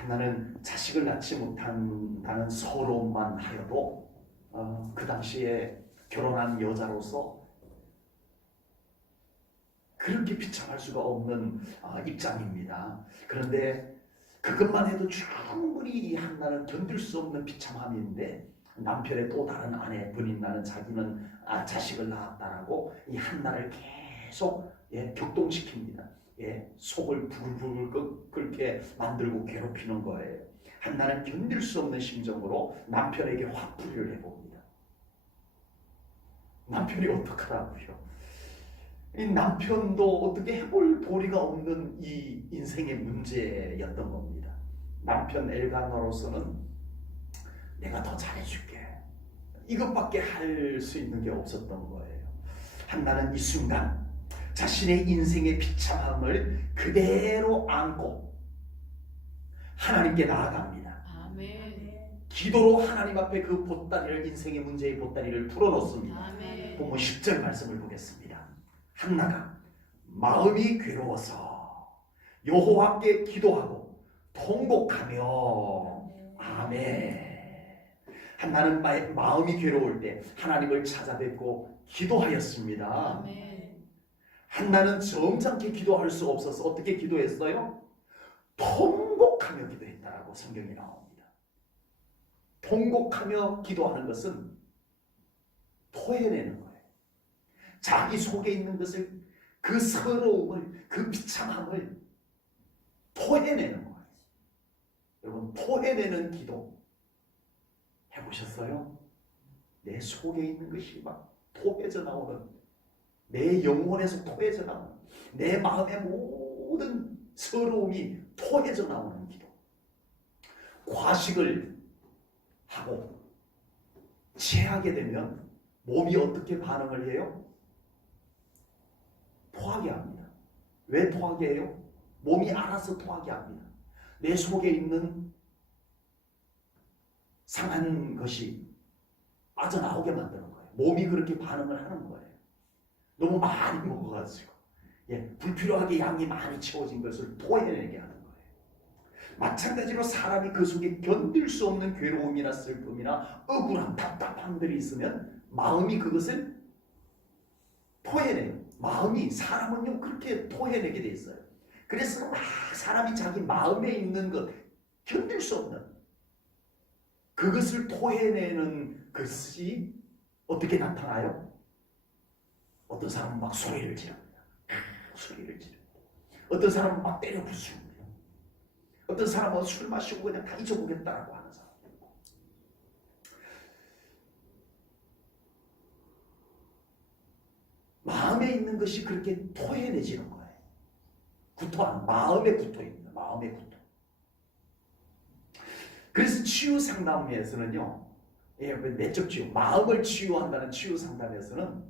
한나는 자식을 낳지 못한다는 서러움만 하여도 그 당시에 결혼한 여자로서 그렇게 비참할 수가 없는 입장입니다. 그런데 그것만 해도 충분히 이 한나는 견딜 수 없는 비참함인데, 남편의 또 다른 아내 분인 나는 자기는 자식을 낳았다라고 이 한나를 계속 격동시킵니다. 속을 부글부글 끓게 만들고 괴롭히는 거예요. 한나는 견딜 수 없는 심정으로 남편에게 화풀이를 해봅니다. 남편이 어떡하라고요? 이 남편도 어떻게 해볼 도리가 없는 이 인생의 문제였던 겁니다. 남편 엘가나로서는 내가 더 잘해줄게, 이것밖에 할 수 있는 게 없었던 거예요. 한나는 이 순간 자신의 인생의 비참함을 그대로 안고 하나님께 나아갑니다. 아멘. 기도로 하나님 앞에 그 보따리를, 인생의 문제의 보따리를 풀어놓습니다. 아멘. 본문 10절 말씀을 보겠습니다. 한나가 마음이 괴로워서 여호와께 기도하고 통곡하며. 아멘. 한나는 마음이 괴로울 때 하나님을 찾아뵙고 기도하였습니다. 아멘. 한나는 점잖게 기도할 수 없어서 어떻게 기도했어요? 통곡하며 기도했다라고 성경이 나옵니다. 통곡하며 기도하는 것은 토해내는 거예요. 자기 속에 있는 것을, 그 서러움을, 그 비참함을 토해내는 거예요. 여러분, 토해내는 기도 해보셨어요? 내 속에 있는 것이 막 토해져 나오는, 내 영혼에서 토해져 나오는, 내 마음의 모든 서러움이 토해져 나오는 기도. 과식을 하고 체하게 되면 몸이 어떻게 반응을 해요? 토하게 합니다. 왜 토하게 해요? 몸이 알아서 토하게 합니다. 내 속에 있는 상한 것이 빠져나오게 만드는 거예요. 몸이 그렇게 반응을 하는 거예요. 너무 많이 먹어가지고 불필요하게 양이 많이 채워진 것을 토해내게 하는 거예요. 마찬가지로 사람이 그 속에 견딜 수 없는 괴로움이나 슬픔이나 억울함, 답답함들이 있으면 마음이 그것을 토해내요. 마음이, 사람은요 그렇게 토해내게 돼 있어요. 그래서 막 사람이 자기 마음에 있는 것, 견딜 수 없는 그것을 토해내는 것이 어떻게 나타나요? 어떤 사람은 막 소리를 지릅니다. 소리를 지릅니다. 어떤 사람은 막 때려 부수입니다. 어떤 사람은 술 마시고 그냥 다 잊어보겠다라고 하는 사람. 마음에 있는 것이 그렇게 토해내지는 거예요. 구토한 마음의 구토입니다. 마음의 구토. 그래서 치유 상담에서는요, 내적 치유, 마음을 치유한다는 치유 상담에서는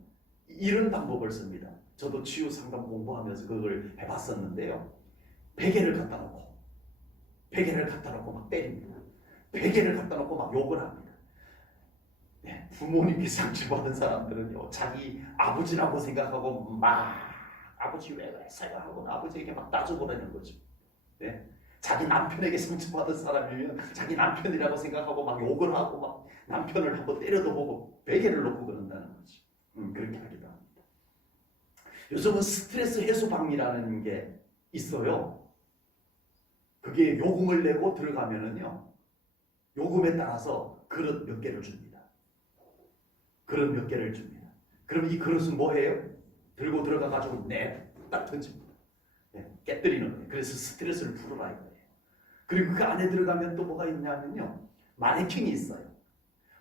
이런 방법을 씁니다. 저도 치유 상담 공부하면서 그걸 해봤었는데요. 베개를 갖다 놓고, 베개를 갖다 놓고 막 때립니다. 베개를 갖다 놓고 막 욕을 합니다. 부모님께 상처받은 사람들은요, 자기 아버지라고 생각하고 막 아버지 왜 그랬어요 하고 아버지에게 막 따져보라는 거죠. 자기 남편에게 상처받은 사람이면 자기 남편이라고 생각하고 막 욕을 하고 막 남편을 한번 때려도 보고 베개를 놓고 그런다는 거지. 그렇게 하기도 합니다. 요즘은 스트레스 해소방이라는 게 있어요. 그게 요금을 내고 들어가면은요, 요금에 따라서 그릇 몇 개를 줍니다. 그릇 몇 개를 줍니다. 그럼 이 그릇은 뭐해요? 들고 들어가가지고 딱 던집니다. 깨뜨리는 거예요. 그래서 스트레스를 풀어라 이거예요. 그리고 그 안에 들어가면 또 뭐가 있냐면요, 마네킹이 있어요.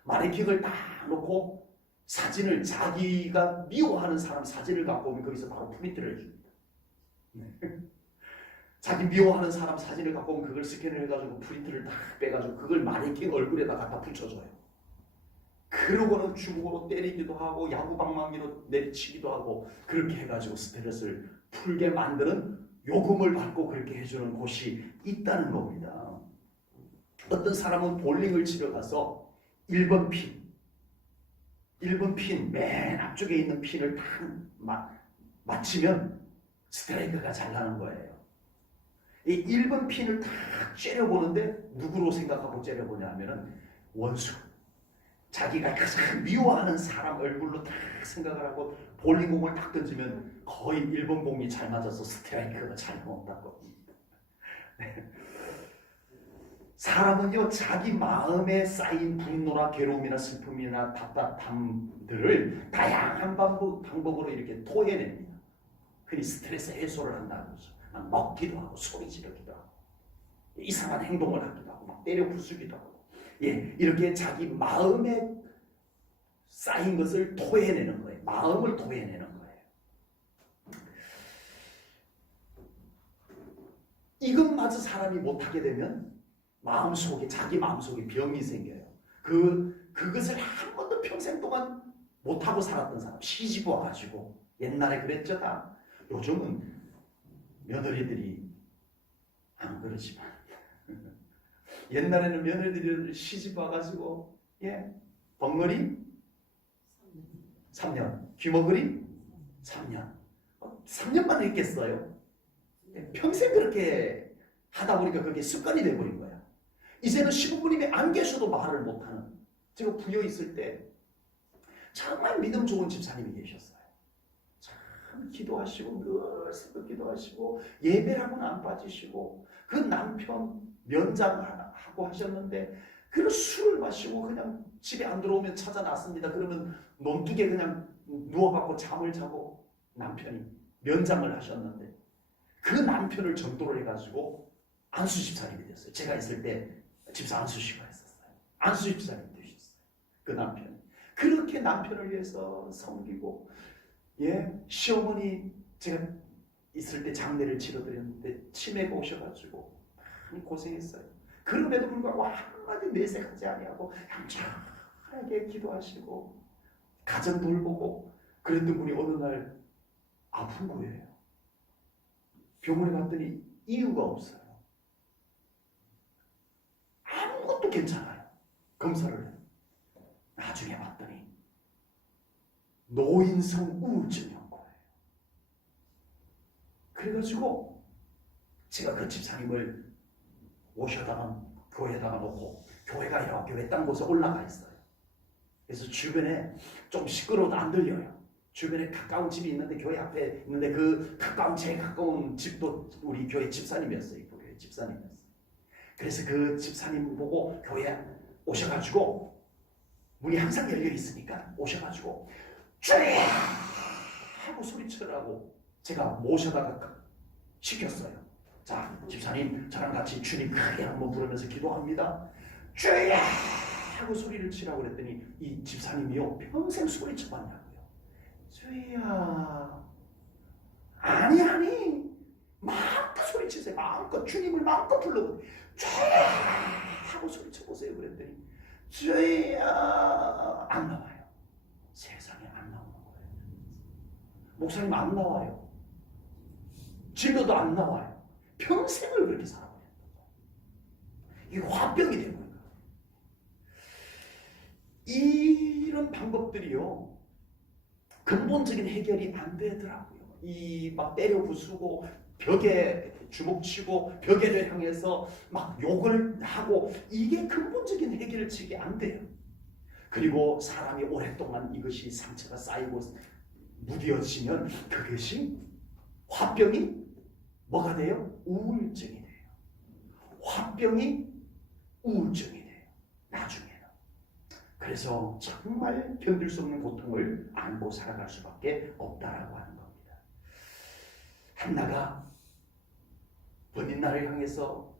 마네킹을 딱 놓고 사진을, 자기가 미워하는 사람 사진을 갖고 오면 거기서 바로 프린트를 해줍니다. 자기 미워하는 사람 사진을 갖고 오면 그걸 스캔을 해가지고 프린트를 딱 빼가지고 그걸 마네킹 얼굴에다 갖다 붙여줘요. 그러고는 주먹으로 때리기도 하고 야구방망이로 내치기도 하고 그렇게 해가지고 스트레스를 풀게 만드는 요금을 받고 그렇게 해주는 곳이 있다는 겁니다. 어떤 사람은 볼링을 치러 가서 1번 핀 맨 앞쪽에 있는 핀을 딱 맞히면 스트라이크가 잘 나는 거예요. 이 읽은 핀을 다 째려보는데 누구로 생각하고 째려보냐 하면은 원수, 자기가 가장 미워하는 사람 얼굴로 딱 생각을 하고 볼링공을 딱 던지면 거의 1번 공이 잘 맞아서 스트라이크가 잘 나온다고. 사람은요, 자기 마음에 쌓인 분노나 괴로움이나 슬픔이나 답답함들을 다양한 방법으로 이렇게 토해냅니다. 흔히 스트레스 해소를 한다는 거죠. 막 먹기도 하고 소리 지르기도 하고 이상한 행동을 하기도 하고 막 때려 부수기도 하고, 예, 이렇게 자기 마음에 쌓인 것을 토해내는 거예요. 마음을 토해내는 거예요. 이것마저 사람이 못하게 되면 마음속에, 자기 마음속에 병이 생겨요. 그것을 한 번도 평생 동안 못하고 살았던 사람, 시집 와가지고, 옛날에 그랬죠, 다. 요즘은 며느리들이 안 그러지만 옛날에는 며느리들이 시집 와가지고, 예, 벙어리 3년, 귀머거리 3년, 3년만 했겠어요? 평생 그렇게 하다 보니까 그게 습관이 돼버린 거야. 이제는 시부모님이 안 계셔도 말을 못하는. 제가 부여 있을 때 정말 믿음 좋은 집사님이 계셨어요. 참 기도하시고 늘 새벽 기도하시고 예배라고는 안 빠지시고, 그 남편 면장하고 하셨는데 그 술을 마시고 그냥 집에 안 들어오면 찾아났습니다. 그러면 논둑에 그냥 누워갖고 잠을 자고, 남편이 면장을 하셨는데 그 남편을 전도를 해가지고 안수 집사님이 됐어요. 제가 있을 때 집사 안수 씨가 했었어요. 안수 집사님이 되셨어요. 그 남편이. 그렇게 남편을 위해서 섬기고, 예, 시어머니 제가 있을 때 장례를 치러드렸는데 치매가 오셔가지고 많이 고생했어요. 그럼에도 불구하고 한마디 내색하지 아니하고 얌전하게 기도하시고 가정 돌보고 그랬던 분이 어느 날 아픈 거예요. 병원에 갔더니 이유가 없어요. 아무것도 괜찮아요. 검사를 해요. 나중에 봤더니 노인성 우울증이었던 거예요. 그래가지고 제가 그 집사님을 모셔다가 교회에다가 놓고, 교회가 이렇게 외딴 곳에 올라가 있어요. 그래서 주변에 좀 시끄러워도 안 들려요. 주변에 가까운 집이 있는데, 교회 앞에 있는데 그 가까운, 제일 가까운 집도 우리 교회 집사님이었어요. 교회 집사님이었어요. 그래서 그 집사님 보고 교회 오셔가지고, 문이 항상 열려 있으니까 오셔가지고 주야 하고 소리치라고 제가 모셔다가 시켰어요. 자, 집사님 저랑 같이 주님 크게 한번 부르면서 기도합니다. 주야 하고 소리를 치라고 그랬더니 이 집사님이요, 평생 소리쳐봤냐고요. 주야, 아니 마음껏 소리치세요. 마음껏 주님을 마음껏 불러보세요. 주야 하고 소리쳐보세요. 그랬더니 주야 안 나와요. 세상에 안 나오는 거예요. 목사님 안 나와요. 진료도 안 나와요. 평생을 그렇게 살아버렸다. 이게 화병이 된 거예요. 이런 방법들이요, 근본적인 해결이 안 되더라고요. 이 막 때려 부수고 벽에 주먹치고 벽에를 향해서 막 욕을 하고, 이게 근본적인 해결책이 안 돼요. 그리고 사람이 오랫동안 이것이 상처가 쌓이고 무뎌지면 그것이 화병이 뭐가 돼요? 우울증이 돼요. 화병이 우울증이 돼요. 나중에는. 그래서 정말 견딜 수 없는 고통을 안고 살아갈 수밖에 없다라고 하는 겁니다. 한나가 버닌나를 향해서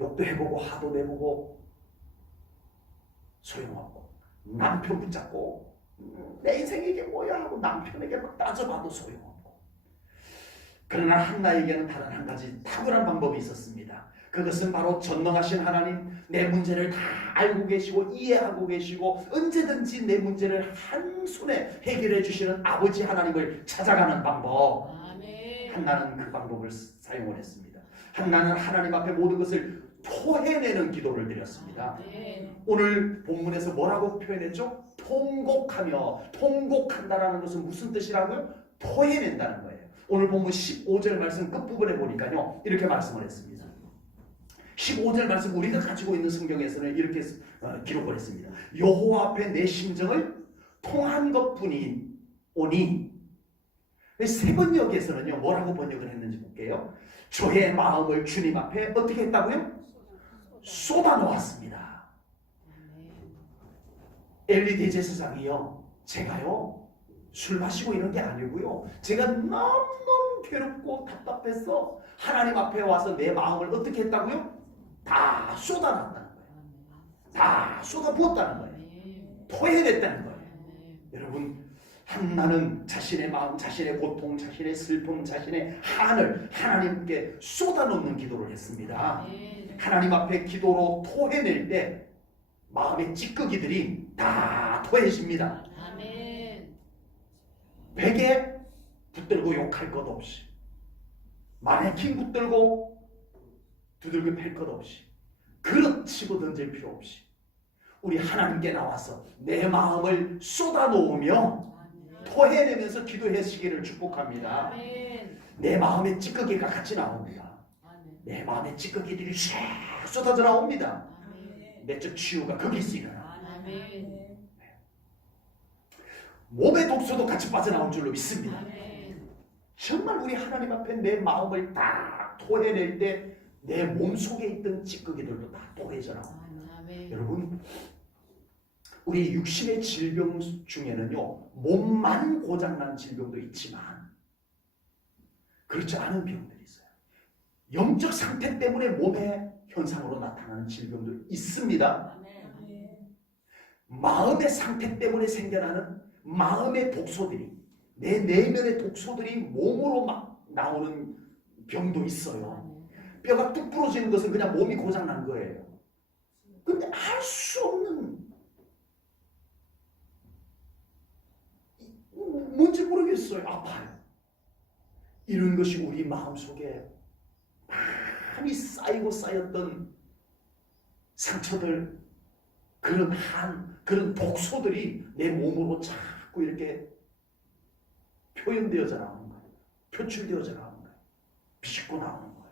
욕도 해보고 화도 내보고 소용없고, 남편 붙잡고 내 인생이 이게 뭐야 하고 남편에게 막 따져봐도 소용없고. 그러나 한나에게는 다른 한 가지 탁월한 방법이 있었습니다. 그것은 바로 전능하신 하나님, 내 문제를 다 알고 계시고 이해하고 계시고 언제든지 내 문제를 한순에 해결해 주시는 아버지 하나님을 찾아가는 방법. 아멘. 한나는 그 방법을 사용을 했습니다. 한나는 하나님 앞에 모든 것을 토해내는 기도를 드렸습니다. 아멘. 오늘 본문에서 뭐라고 표현했죠? 통곡하며. 통곡한다라는 것은 무슨 뜻이라고요? 토해낸다는 거예요. 오늘 본문 15절 말씀 끝부분에 보니까요 이렇게 말씀을 했습니다. 15절 말씀 우리가 가지고 있는 성경에서는 이렇게 기록을 했습니다. 여호와 앞에 내 심정을 통한 것뿐이 오니. 세 번역에서는요 뭐라고 번역을 했는지 볼게요. 저의 마음을 주님 앞에 어떻게 했다고요? 쏟아놓았습니다. 엘리 대제사장이요, 제가요 술 마시고 이런 게 아니고요, 제가 너무너무 괴롭고 답답해서 하나님 앞에 와서 내 마음을 어떻게 했다고요? 다 쏟아놨다는 거예요. 다 쏟아부었다는 거예요. 토해냈다는 거예요. 여러분, 한나는 자신의 마음, 자신의 고통, 자신의 슬픔, 자신의 한을 하나님께 쏟아놓는 기도를 했습니다. 하나님 앞에 기도로 토해낼 때 마음의 찌꺼기들이 다 토해집니다. 베개 붙들고 욕할 것 없이, 마네킹 붙들고 두들겨 팰 것 없이, 그릇 치고 던질 필요 없이 우리 하나님께 나와서 내 마음을 쏟아놓으며 토해내면서 기도하시기를 축복합니다. 내 마음의 찌꺼기가 같이 나옵니다. 내 마음의 찌꺼기들이 쫙 쏟아져 나옵니다. 내적 치유가 거기서 일어나. 몸의 독소도 같이 빠져나올 줄로 믿습니다. 정말 우리 하나님 앞에 내 마음을 다 토해낼 때 내 몸속에 있던 찌꺼기들도 다 토해져 나옵니다. 여러분, 우리 육신의 질병 중에는요 몸만 고장난 질병도 있지만 그렇지 않은 병들이 있어요. 영적 상태 때문에 몸의 현상으로 나타나는 질병도 있습니다. 마음의 상태 때문에 생겨나는 마음의 독소들이, 내 내면의 독소들이 몸으로 막 나오는 병도 있어요. 뼈가 뚝 부러지는 것은 그냥 몸이 고장난 거예요. 근데 알 수 없는, 뭔지 모르겠어요. 아파요. 이런 것이 우리 마음속에 많이 쌓이고 쌓였던 상처들, 그런 독소들이 내 몸으로 자꾸 이렇게 표현되어져 나오는 거예요. 표출되어져 나오는 거예요. 비집고 나오는 거예요.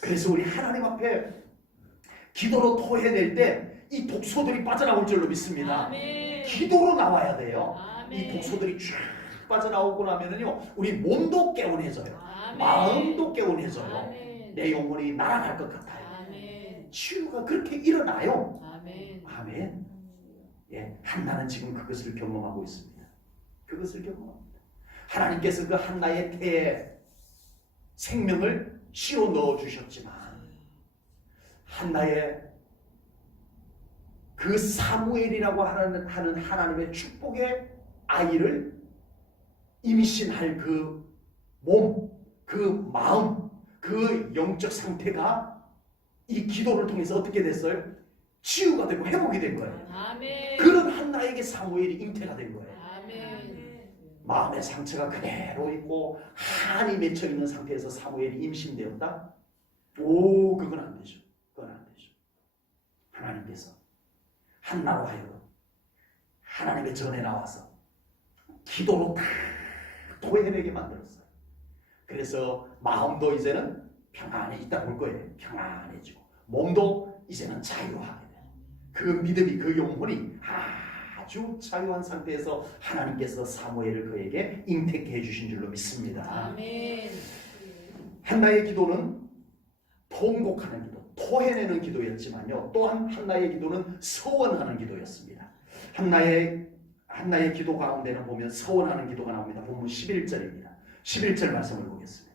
그래서 우리 하나님 앞에 기도로 토해낼 때 이 독소들이 빠져나올 줄로 믿습니다. 기도로 나와야 돼요. 이 독소들이 쫙 빠져나오고 나면은요 우리 몸도 개운해져요. 마음도 개운해져요. 내 영혼이 날아갈 것 같아요. 치유가 그렇게 일어나요. 아멘. 예, 한나는 지금 그것을 경험하고 있습니다. 그것을 경험합니다. 하나님께서 그 한나의 태에 생명을 씨로 넣어 주셨지만 한나의 그 사무엘이라고 하는 하나님의 축복의 아이를 임신할 그 몸, 그 마음, 그 영적 상태가 이 기도를 통해서 어떻게 됐어요? 치유가 되고 회복이 된 거예요. 아멘. 그런 한나에게 사무엘이 잉태가 된 거예요. 아멘. 마음의 상처가 그대로 있고 한이 맺혀 있는 상태에서 사무엘이 임신되었다? 오, 그건 안 되죠. 그건 안 되죠. 하나님께서 한나로 하여금 하나님의 전에 나와서 기도로 다 토해내게 만들었어요. 그래서 마음도 이제는 평안에 있다 볼 거예요. 평안해지고 몸도 이제는 자유하게 돼요. 그 믿음이, 그 영혼이 아주 자유한 상태에서 하나님께서 사무엘을 그에게 잉태케 해주신 줄로 믿습니다. 아멘. 한나의 기도는 통곡하는 기도, 토해내는 기도였지만요, 또한 한나의 기도는 서원하는 기도였습니다. 한나의 기도 가운데는 보면 서원하는 기도가 나옵니다. 본문 11절입니다. 11절 말씀을 보겠습니다.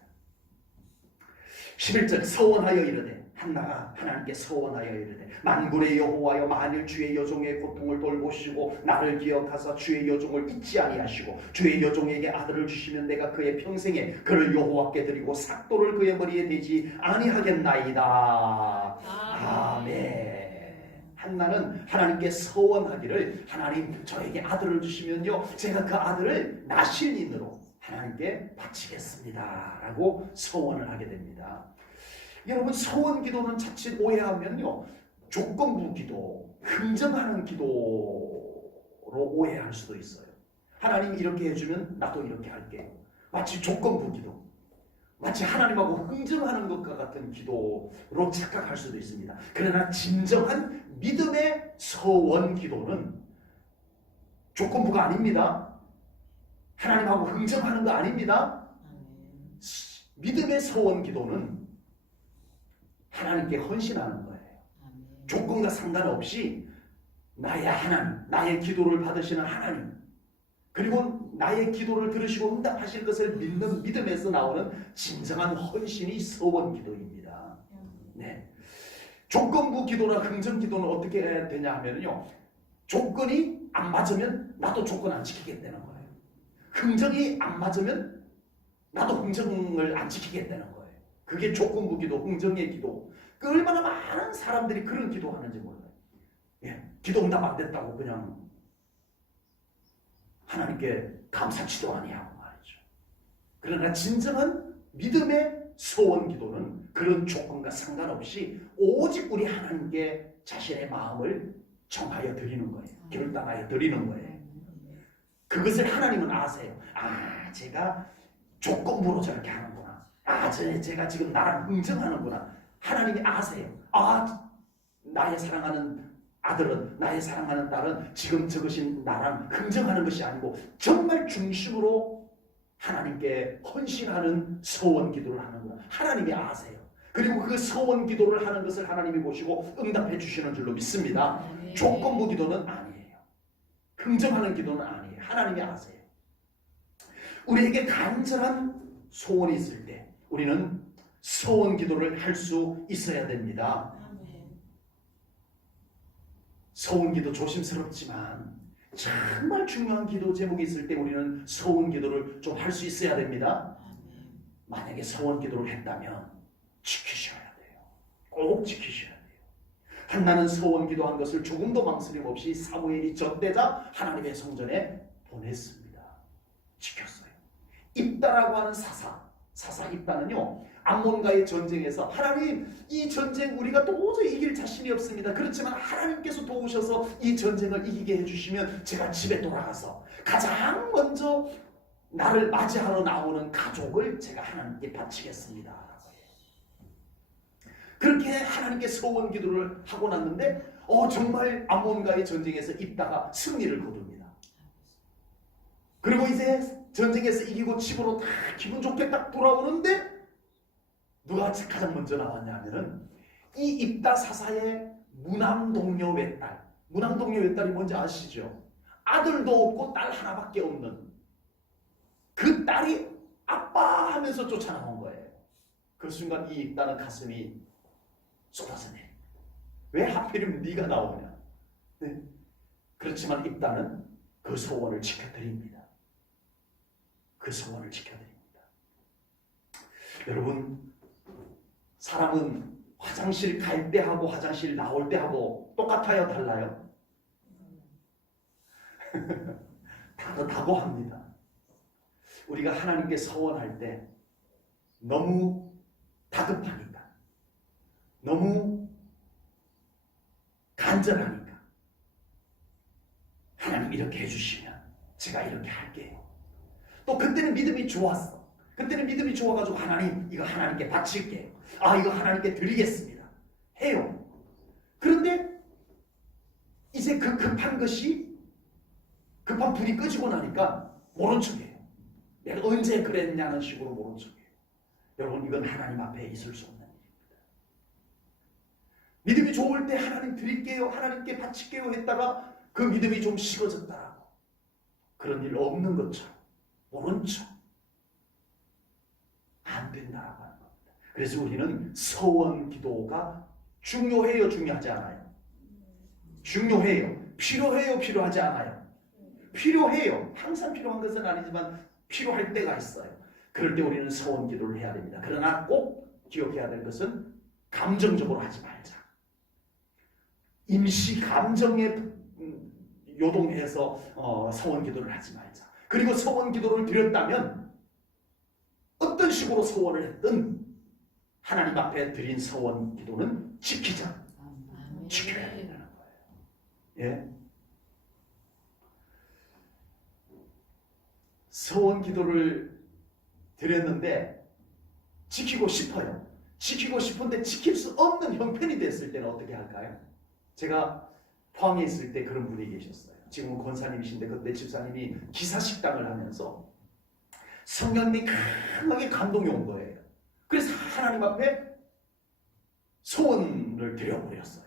11절, 서원하여 이르되, 한나가 하나님께 서원하여 이르되, 만군의 여호와여, 만일 주의 여종의 고통을 돌보시고 나를 기억하사 주의 여종을 잊지 아니하시고 주의 여종에게 아들을 주시면 내가 그의 평생에 그를 여호와께 드리고 삭도를 그의 머리에 대지 아니하겠나이다. 아멘. 한나는 하나님께 서원하기를, 하나님 저에게 아들을 주시면요 제가 그 아들을 나실인으로 하나님께 바치겠습니다 라고 서원을 하게 됩니다. 여러분, 서원 기도는 자칫 오해하면요 조건부 기도, 흥정하는 기도로 오해할 수도 있어요. 하나님 이렇게 해주면 나도 이렇게 할게요. 마치 조건부 기도. 마치 하나님하고 흥정하는 것과 같은 기도로 착각할 수도 있습니다. 그러나 진정한 믿음의 서원 기도는 조건부가 아닙니다. 하나님하고 흥정하는 거 아닙니다. 믿음의 서원 기도는 하나님께 헌신하는 거예요. 조건과 상관없이 나의 하나님, 나의 기도를 받으시는 하나님, 그리고 나의 기도를 들으시고 응답하실 것을 믿는 믿음에서 나오는 진정한 헌신이 서원 기도입니다. 네. 조건부 기도나 긍정 기도는 어떻게 해야 되냐 하면요, 조건이 안 맞으면 나도 조건 안 지키겠다는 거예요. 긍정이 안 맞으면 나도 긍정을 안 지키겠다는 거예요. 그게 조건부 기도, 긍정의 기도. 그 얼마나 많은 사람들이 그런 기도하는지 몰라요. 예, 기도 응답 안 됐다고 그냥 하나님께 감사치도 아니하고 말이죠. 그러나 진정한 믿음의 소원 기도는 그런 조건과 상관없이 오직 우리 하나님께 자신의 마음을 정하여 드리는 거예요. 결단하여 드리는 거예요. 그것을 하나님은 아세요. 아, 제가 조건부로 저렇게 하는구나. 아, 제가 지금 나랑 응정하는구나. 하나님이 아세요. 아, 나의 사랑하는 아들은, 나의 사랑하는 딸은 지금 저것이 나랑 흥정하는 것이 아니고 정말 중심으로 하나님께 헌신하는 서원 기도를 하는구나. 하나님이 아세요. 그리고 그 서원 기도를 하는 것을 하나님이 보시고 응답해 주시는 줄로 믿습니다. 조건부 기도는 아니에요. 흥정하는 기도는 아니에요. 하나님이 아세요. 우리에게 간절한 소원이 있을 때 우리는 서원 기도를 할 수 있어야 됩니다. 서원 기도 조심스럽지만 정말 중요한 기도 제목이 있을 때 우리는 서원 기도를 좀 할 수 있어야 됩니다. 만약에 서원 기도를 했다면 지키셔야 돼요. 꼭 지키셔야 돼요. 한나는 서원 기도한 것을 조금도 망설임 없이 사무엘이 젖대자 하나님의 성전에 보냈습니다. 지켰어요. 입다라고 하는 사사 입다는요, 암몬과의 전쟁에서 하나님, 이 전쟁 우리가 도저히 이길 자신이 없습니다. 그렇지만 하나님께서 도우셔서 이 전쟁을 이기게 해주시면 제가 집에 돌아가서 가장 먼저 나를 맞이하러 나오는 가족을 제가 하나님께 바치겠습니다. 그렇게 하나님께 서원 기도를 하고 났는데 정말 암몬과의 전쟁에서 입다가 승리를 거둡니다. 그리고 이제 전쟁에서 이기고 집으로 다 기분 좋게 딱 돌아오는데 누가 가장 먼저 나왔냐 하면은 이 입다 사사의 무남동료 외딸. 무남동료 외딸이 뭔지 아시죠? 아들도 없고 딸 하나밖에 없는 그 딸이 아빠 하면서 쫓아 나온 거예요. 그 순간 이 입다는 가슴이 쏟아져 내립니다. 왜 하필이면 네가 나오냐? 네. 그렇지만 입다는 그 소원을 지켜드립니다. 그 소원을 지켜드립니다. 여러분, 사람은 화장실 갈 때 하고 화장실 나올 때 하고 똑같아요? 달라요? 다르다고 합니다. 우리가 하나님께 서원할 때 너무 다급하니까, 너무 간절하니까 하나님 이렇게 해주시면 제가 이렇게 할게요. 또 그때는 믿음이 좋았어. 그때는 믿음이 좋아가지고 하나님, 이거 하나님께 바칠게요. 아, 이거 하나님께 드리겠습니다. 해요. 그런데 이제 그 급한 불이 꺼지고 나니까 모른 척해요. 내가 언제 그랬냐는 식으로 모른 척해요. 여러분, 이건 하나님 앞에 있을 수 없는 일입니다. 믿음이 좋을 때 하나님 드릴게요, 하나님께 바칠게요 했다가 그 믿음이 좀 식어졌다라고, 그런 일 없는 것처럼 모른 척 안 된다라고 하는 겁니다. 그래서 우리는 서원 기도가 중요해요, 중요하지 않아요? 중요해요. 필요해요, 필요하지 않아요? 필요해요. 항상 필요한 것은 아니지만 필요할 때가 있어요. 그럴 때 우리는 서원 기도를 해야 됩니다. 그러나 꼭 기억해야 될 것은 감정적으로 하지 말자. 임시 감정에 요동해서 서원 기도를 하지 말자. 그리고 서원 기도를 드렸다면 어떤 식으로 서원을 했든 하나님 앞에 드린 서원 기도는 지키자. 지켜야 된다는 거예요. 예? 서원 기도를 드렸는데 지키고 싶어요. 지키고 싶은데 지킬 수 없는 형편이 됐을 때는 어떻게 할까요? 제가 포항에 있을 때 그런 분이 계셨어요. 지금은 권사님이신데 그때 집사님이 기사식당을 하면서 성령님이 강하게 감동이 온 거예요. 그래서 하나님 앞에 소원을 드려버렸어요.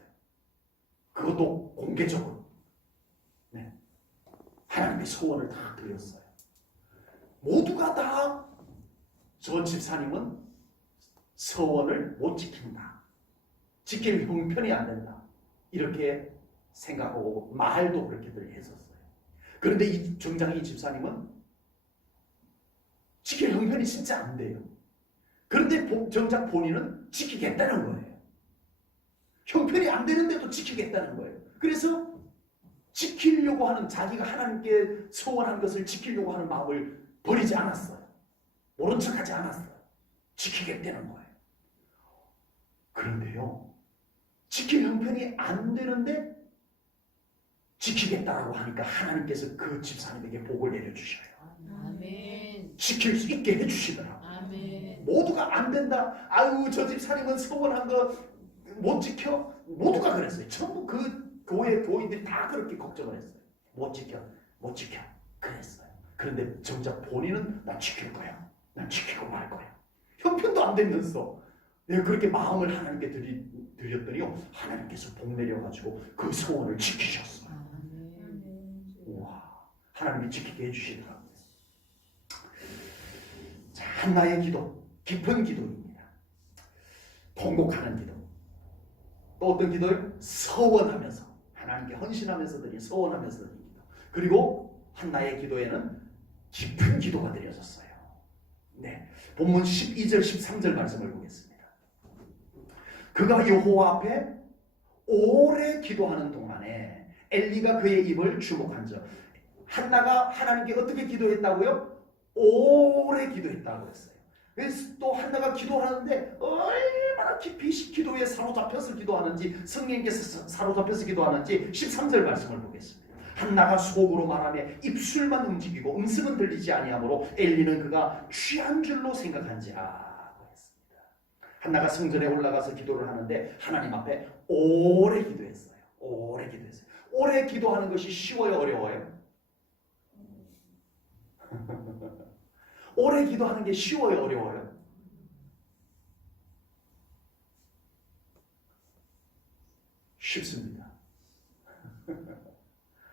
그것도 공개적으로. 네. 하나님의 소원을 다 드렸어요. 모두가 다 저 집사님은 서원을 못 지킨다. 지킬 형편이 안 된다. 이렇게 생각하고 말도 그렇게들 했었어요. 그런데 이 정작 이 집사님은 지킬 형편이 진짜 안 돼요. 그런데 정작 본인은 지키겠다는 거예요. 형편이 안 되는데도 지키겠다는 거예요. 그래서 지키려고 하는, 자기가 하나님께 소원한 것을 지키려고 하는 마음을 버리지 않았어요. 모른 척하지 않았어요. 지키겠다는 거예요. 그런데요, 지킬 형편이 안 되는데 지키겠다라고 하니까 하나님께서 그 집사님에게 복을 내려주셔요. 아멘. 지킬 수 있게 해주시더라고요. 아멘. 모두가 안 된다. 아유, 저 집사님은 소원한 거 못 지켜. 모두가 그랬어요. 전부 그 교회 교인들이 다 그렇게 걱정을 했어요. 못 지켜, 못 지켜. 그랬어요. 그런데 정작 본인은 난 지킬 거야. 난 지키고 말 거야. 형편도 안 되면서 내가 그렇게 마음을 하나님께 드렸더니요, 하나님께서 복 내려가지고 그 소원을 지키셨어요. 아멘. 우와, 하나님이 지키게 해주시더라고요. 자, 한나의 기도, 깊은 기도입니다. 통곡하는 기도. 또 어떤 기도를 서원하면서, 하나님께 헌신하면서 드린, 서원하면서 드린 기도. 그리고 한나의 기도에는 깊은 기도가 드려졌어요. 네, 본문 12절 13절 말씀을 보겠습니다. 그가 여호와 앞에 오래 기도하는 동안에 엘리가 그의 입을 주목한즉, 한나가 하나님께 어떻게 기도했다고요? 오래 기도했다고 했어요. 그래서 또 한나가 기도하는데 얼마나 깊이 기도에 사로잡혀서 기도하는지, 성령께서 사로잡혀서 기도하는지 13절 말씀을 보겠습니다. 한나가 속으로 말하며 입술만 움직이고 음성은 들리지 아니하므로 엘리는 그가 취한 줄로 생각한지라 했습니다. 한나가 성전에 올라가서 기도를 하는데 하나님 앞에 오래 기도했어요. 오래 기도했어요. 오래 기도하는 것이 쉬워요, 어려워요? 오래 기도하는 게 쉬워요, 어려워요? 쉽습니다.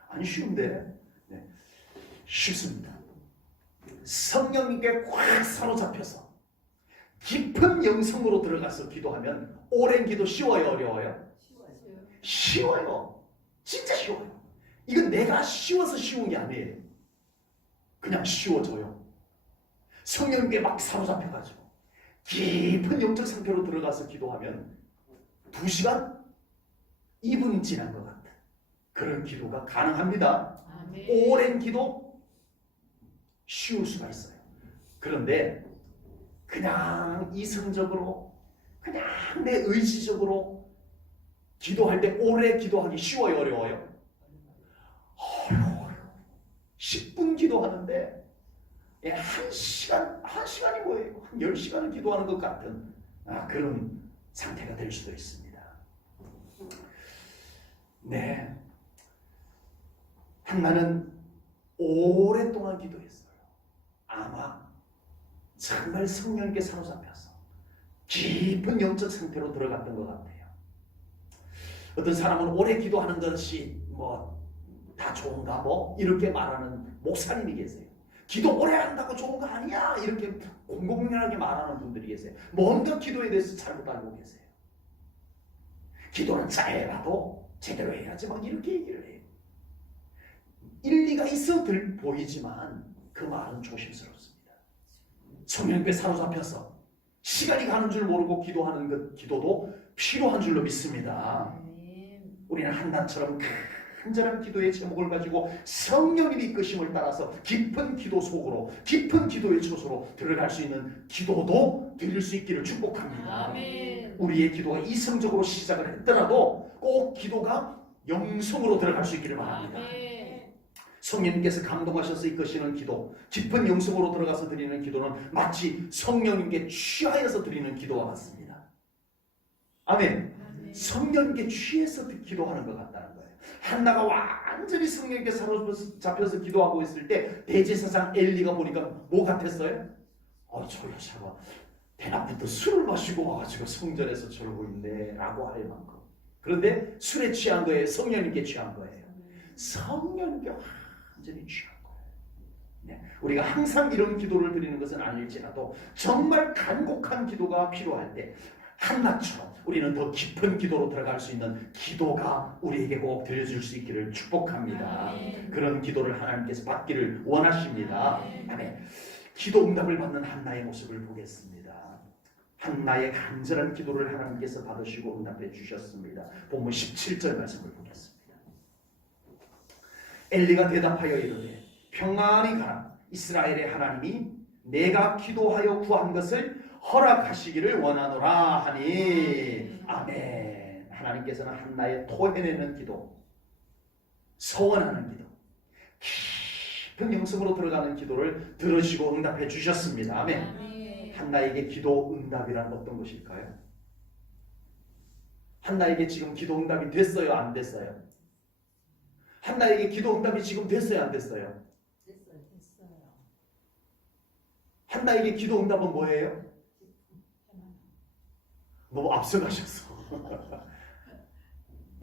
아니, 쉬운데, 네, 쉽습니다. 성령님께 꽉 사로잡혀서 깊은 영성으로 들어가서 기도하면 오랜 기도 쉬워요, 어려워요? 쉬워요. 진짜 쉬워요. 이건 내가 쉬워서 쉬운 게 아니에요. 그냥 쉬워져요. 성령님께 막 사로잡혀가지고 깊은 영적 상태로 들어가서 기도하면 2시간, 2분 지난 것 같은 그런 기도가 가능합니다. 아멘. 오랜 기도 쉬울 수가 있어요. 그런데 그냥 이성적으로, 그냥 내 의지적으로 기도할 때 오래 기도하기 쉬워요, 어려워요? 어려워요. 10분 기도하는데 1시간이 뭐예요? 한 10시간을 기도하는 것 같은 그런 상태가 될 수도 있습니다. 네, 한나는 오랫동안 기도했어요. 아마 정말 성령께 사로잡혀서 깊은 영적 상태로 들어갔던 것 같아요. 어떤 사람은 오래 기도하는 것이 다 좋은가 이렇게 말하는 목사님이 계세요. 기도 오래 한다고 좋은 거 아니야, 이렇게 공공연하게 말하는 분들이 계세요. 뭔가 기도에 대해서 잘못 알고 계세요. 기도는 짧아도 제대로 해야지 이렇게 얘기를 해요. 일리가 있어 보이지만 그 말은 조심스럽습니다. 성령께 사로잡혀서 시간이 가는 줄 모르고 기도하는 그 기도도 필요한 줄로 믿습니다. 우리는 한나처럼 간절한 기도의 제목을 가지고 성령님이 이끄심을 따라서 깊은 기도 속으로, 깊은 기도의 처소로 들어갈 수 있는 기도도 드릴 수 있기를 축복합니다. 아멘. 우리의 기도가 이성적으로 시작을 했더라도 꼭 기도가 영성으로 들어갈 수 있기를 바랍니다. 아멘. 성령님께서 감동하셔서 이끄시는 기도, 깊은 영성으로 들어가서 드리는 기도는 마치 성령님께 취하여서 드리는 기도와 같습니다. 아멘. 성령님께 취해서 기도하는 것 같다는 거예요. 한나가 완전히 성령님께 사로잡혀서 기도하고 있을 때 대제사장 엘리가 보니까 뭐 같았어요? 저 여자가 대낮부터 술을 마시고 와가지고 성전에서 저러고 있네 라고 할 만큼. 그런데 술에 취한 거예요? 성령님께 취한 거예요? 성령님께 완전히 취한 거예요. 네. 우리가 항상 이런 기도를 드리는 것은 아닐지라도 정말 간곡한 기도가 필요할 때 한나처럼 우리는 더 깊은 기도로 들어갈 수 있는 기도가 우리에게 꼭 들려줄 수 있기를 축복합니다. 그런 기도를 하나님께서 받기를 원하십니다. 아멘. 기도 응답을 받는 한나의 모습을 보겠습니다. 한나의 간절한 기도를 하나님께서 받으시고 응답해 주셨습니다. 본문 17절 말씀을 보겠습니다. 엘리가 대답하여 이르되 평안히 가라. 이스라엘의 하나님이 내가 기도하여 구한 것을 허락하시기를 원하노라 하니. 아멘. 하나님께서는 한나의 토해내는 기도, 서원하는 기도, 깊은 영성으로 들어가는 기도를 들으시고 응답해 주셨습니다. 아멘. 한나에게 기도 응답이란 어떤 것일까요? 한나에게 지금 기도 응답이 됐어요? 안 됐어요? 한나에게 기도 응답이 지금 됐어요? 안 됐어요? 됐어요. 한나에게 기도 응답은 뭐예요? 너무 앞서가셨어.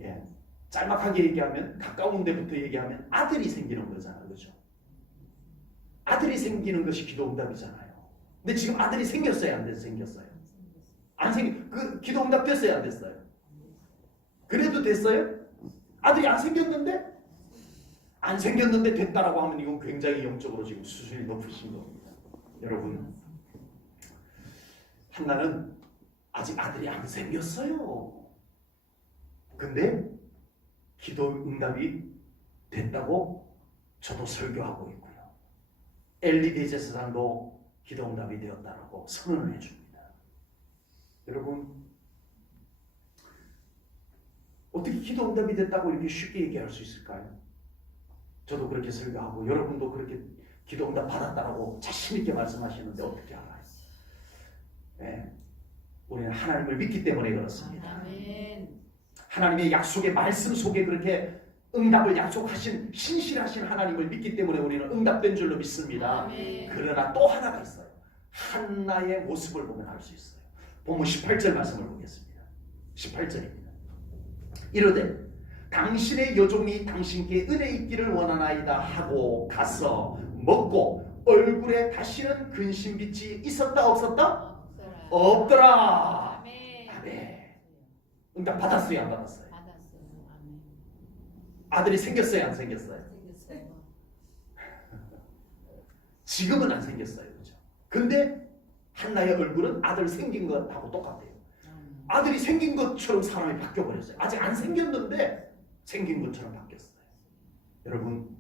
예, 짤막하게 얘기하면, 가까운 데부터 얘기하면 아들이 생기는 거잖아요. 그렇죠? 아들이 생기는 것이 기도 응답이잖아요. 근데 지금 아들이 생겼어요? 안 됐어요? 생겼어요? 안 그 기도 응답 됐어요? 안 됐어요? 그래도 됐어요? 아들이 안 생겼는데? 안 생겼는데 됐다라고 하면 이건 굉장히 영적으로 지금 수준이 높으신 겁니다. 여러분, 한나는 아직 아들이 안 생겼어요. 근데 기도 응답이 됐다고 저도 설교하고 있고요. 엘리 대제사장도 기도 응답이 되었다라고 선언을 해줍니다. 여러분, 어떻게 기도 응답이 됐다고 이렇게 쉽게 얘기할 수 있을까요? 저도 그렇게 설교하고 여러분도 그렇게 기도 응답 받았다라고 자신 있게 말씀하시는데 어떻게 알아요? 네. 우리는 하나님을 믿기 때문에 그렇습니다. 아멘. 하나님의 약속의 말씀 속에 그렇게 응답을 약속하신 신실하신 하나님을 믿기 때문에 우리는 응답된 줄로 믿습니다. 아멘. 그러나 또 하나가 있어요. 한나의 모습을 보면 알 수 있어요. 본문 18절 말씀을 보겠습니다. 18절입니다. 이르되 당신의 여종이 당신께 은혜 있기를 원하나이다 하고 가서 먹고 얼굴에 다시는 근심빛이 있었다 없었다? 없더라. 아멘. 아멘. 응답 받았어요? 안 받았어요? 받았어요. 아멘. 아들이 생겼어요? 안 생겼어요? 생겼어요. 지금은 안 생겼어요. 그렇죠? 근데 한나의 얼굴은 아들 생긴 것하고 똑같아요. 아들이 생긴 것처럼 사람이 바뀌어버렸어요. 아직 안 생겼는데 생긴 것처럼 바뀌었어요. 여러분,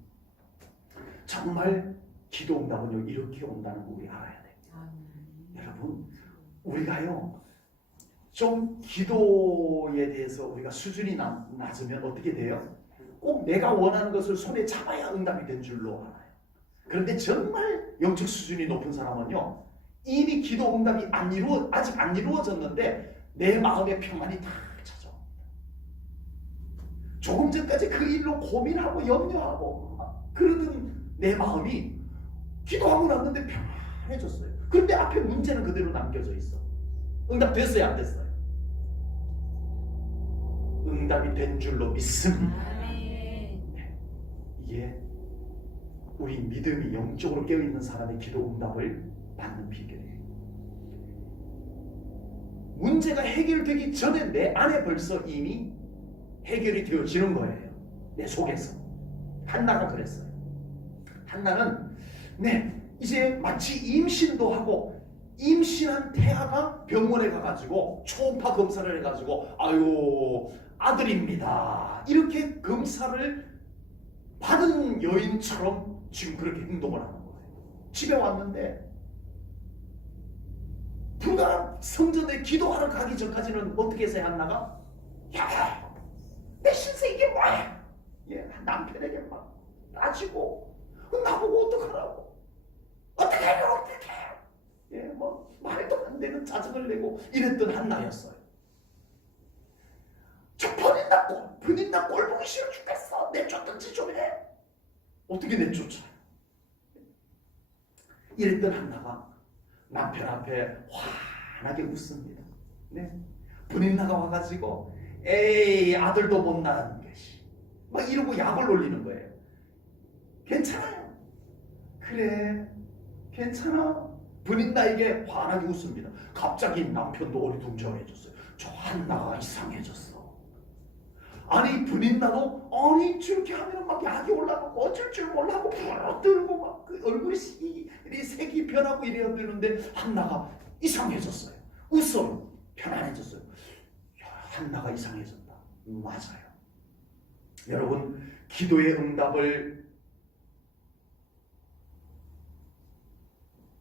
정말 기도 응답은요 이렇게 온다는 거 우리 알아야 돼요. 여러분, 우리가요 좀 기도에 대해서 우리가 수준이 낮으면 어떻게 돼요? 꼭 내가 원하는 것을 손에 잡아야 응답이 된 줄로 알아요. 그런데 정말 영적 수준이 높은 사람은요 이미 기도 응답이 아직 안 이루어졌는데 내 마음의 평안이 다 찾아옵니다. 조금 전까지 그 일로 고민하고 염려하고 그러던 내 마음이 기도하고 났는데 평안해졌어요. 그런데 앞에 문제는 그대로 남겨져 있어. 응답 됐어요? 안 됐어요? 응답이 된 줄로 믿습니다. 네. 이게 우리 믿음이 영적으로 깨어있는 사람의 기도 응답을 받는 비결이에요. 문제가 해결되기 전에 내 안에 벌써 이미 해결이 되어지는 거예요. 내 속에서. 한나가 그랬어요. 한나는 이제 마치 임신도 하고 임신한 태아가 병원에 가가지고 초음파 검사를 해가지고 아유 아들입니다 이렇게 검사를 받은 여인처럼 지금 그렇게 행동을 하는 거예요. 집에 왔는데 불과 성전에 기도하러 가기 전까지는 어떻게 해서 한나가 야 내 신세 이게 뭐야? 예, 남편에게 막 따지고 나보고 어떡하라고 어떻게 해요 어떻게 해요 예, 뭐 말도 안 되는 짜증을 내고 이랬던 한나였어요. 저 본인 나 꼴 보기 싫어 죽겠어. 내쫓든지 좀 해. 어떻게 내쫓아요? 이랬던 한나가 남편 앞에 환하게 웃습니다. 네? 분인나가 와가지고 에이 아들도 못 낳은 것이 막 이러고 약을 올리는 거예요. 괜찮아요. 그래 괜찮아. 분인나에게 환하게 웃습니다. 갑자기 남편도 어리둥절해졌어요. 저 한나가 이상해졌어. 아니 분인나도 아니 저렇게 하면 막 약이 올라가고 어쩔 줄 몰라고 부러뜨고 막 그 얼굴이 색이 변하고 이래야 되는데 한나가 이상해졌어요. 웃어요. 편안해졌어요. 야, 한나가 이상해졌다. 맞아요. 여러분 기도의 응답을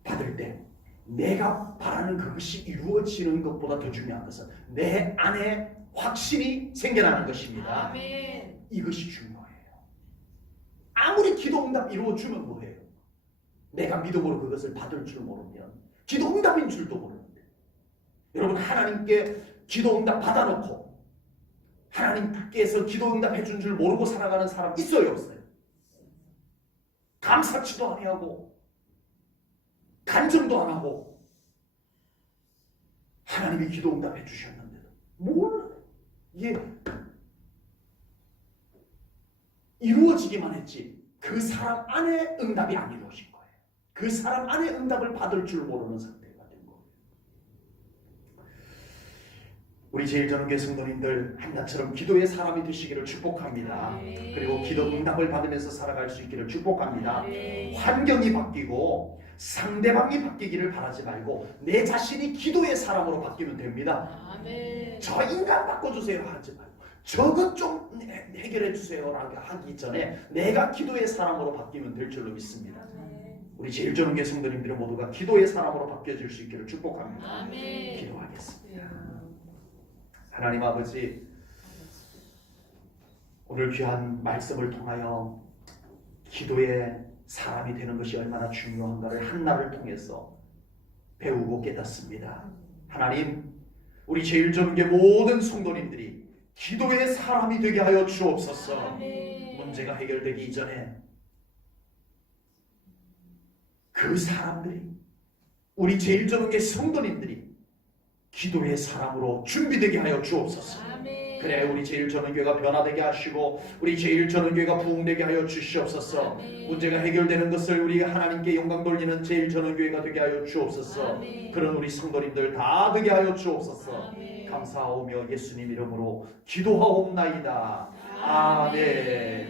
받을 때 내가 바라는 그것이 이루어지는 것보다 더 중요한 것은 내 안에 확신이 생겨나는 것입니다. 아멘. 이것이 중요해요. 아무리 기도 응답 이루어주면 뭐해요? 내가 믿음으로 그것을 받을 줄 모르면 기도 응답인 줄도 모르는데 여러분 하나님께 기도 응답 받아놓고 하나님께서 기도 응답 해준 줄 모르고 살아가는 사람 있어요 없어요? 감사치도 안 하고 간증도 안 하고 하나님이 기도 응답해 주셨는데도 몰라요. 이게 이루어지기만 했지 그 사람 안에 응답이 안 이루어진 거예요. 그 사람 안에 응답을 받을 줄 모르는 상태가 된 거예요. 우리 제일전교회 성도님들 한나처럼 기도의 사람이 되시기를 축복합니다. 그리고 기도 응답을 받으면서 살아갈 수 있기를 축복합니다. 환경이 바뀌고 상대방이 바뀌기를 바라지 말고 내 자신이 기도의 사람으로 바뀌면 됩니다. 아멘. 저 인간 바꿔주세요 하지 말고 저것 좀 해결해 주세요라고 하기 전에 내가 기도의 사람으로 바뀌면 될 줄로 믿습니다. 우리 제일전교회 성도님들 모두가 기도의 사람으로 바뀌어질 수 있기를 축복합니다. 아멘. 기도하겠습니다. 하나님 아버지 오늘 귀한 말씀을 통하여 기도의 사람이 되는 것이 얼마나 중요한가를 한나를 통해서 배우고 깨닫습니다. 하나님 우리 제일전교회 모든 성도님들이 기도의 사람이 되게 하여 주옵소서. 아멘. 문제가 해결되기 이전에 그 사람들이 우리 제일전교회 성도님들이 기도의 사람으로 준비되게 하여 주옵소서. 아멘. 그래 우리 제일전원교회가 변화되게 하시고 우리 제일전원교회가 부흥되게 하여 주시옵소서. 아멘. 문제가 해결되는 것을 우리 하나님께 영광 돌리는 제일전원교회가 되게 하여 주옵소서. 아멘. 그런 우리 성도님들 다 되게 하여 주옵소서. 아멘. 감사하오며 예수님 이름으로 기도하옵나이다. 아멘.